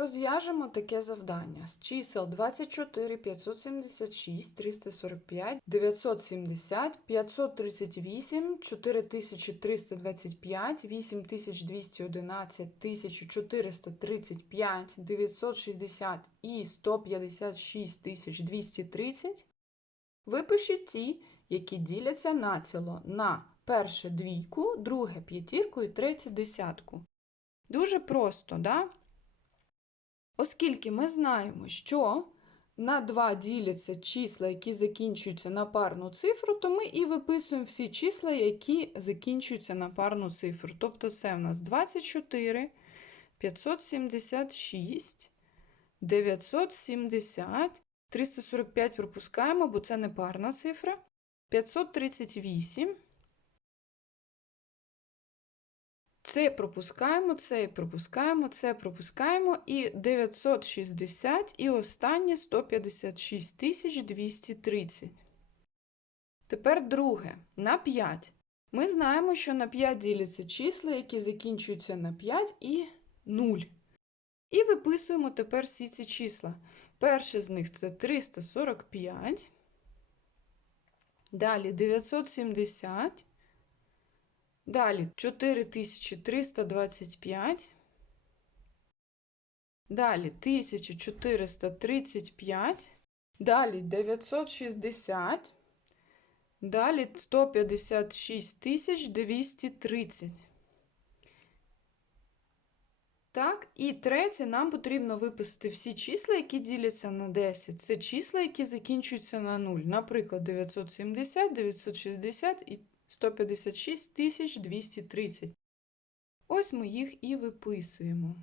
Розв'яжемо таке завдання. З чисел 24, 576, 345, 970, 538, 4325, 8211, 1435, 960 і 156230 Випишіть ті, які діляться націло на перше двійку, друге п'ятірку і третє десятку. Дуже просто, да? Оскільки ми знаємо, що на 2 діляться числа, які закінчуються на парну цифру, то ми і виписуємо всі числа, які закінчуються на парну цифру. Тобто це в нас 24, 576, 970, 345 пропускаємо, бо це не парна цифра. 538. Це пропускаємо, це пропускаємо, це пропускаємо і 960 і останнє 156 230. Тепер друге. На 5. Ми знаємо, що на 5 діляться числа, які закінчуються на 5 і 0. І виписуємо тепер всі ці числа. Перше з них це 345. Далі 970. Далі 4325. Далі 1435. Далі 960. Далі 156 230. Так, і третє, нам потрібно виписати всі числа, які діляться на 10. Це числа, які закінчуються на 0. Наприклад, 970, 960 і 156 230. Ось ми їх і виписуємо.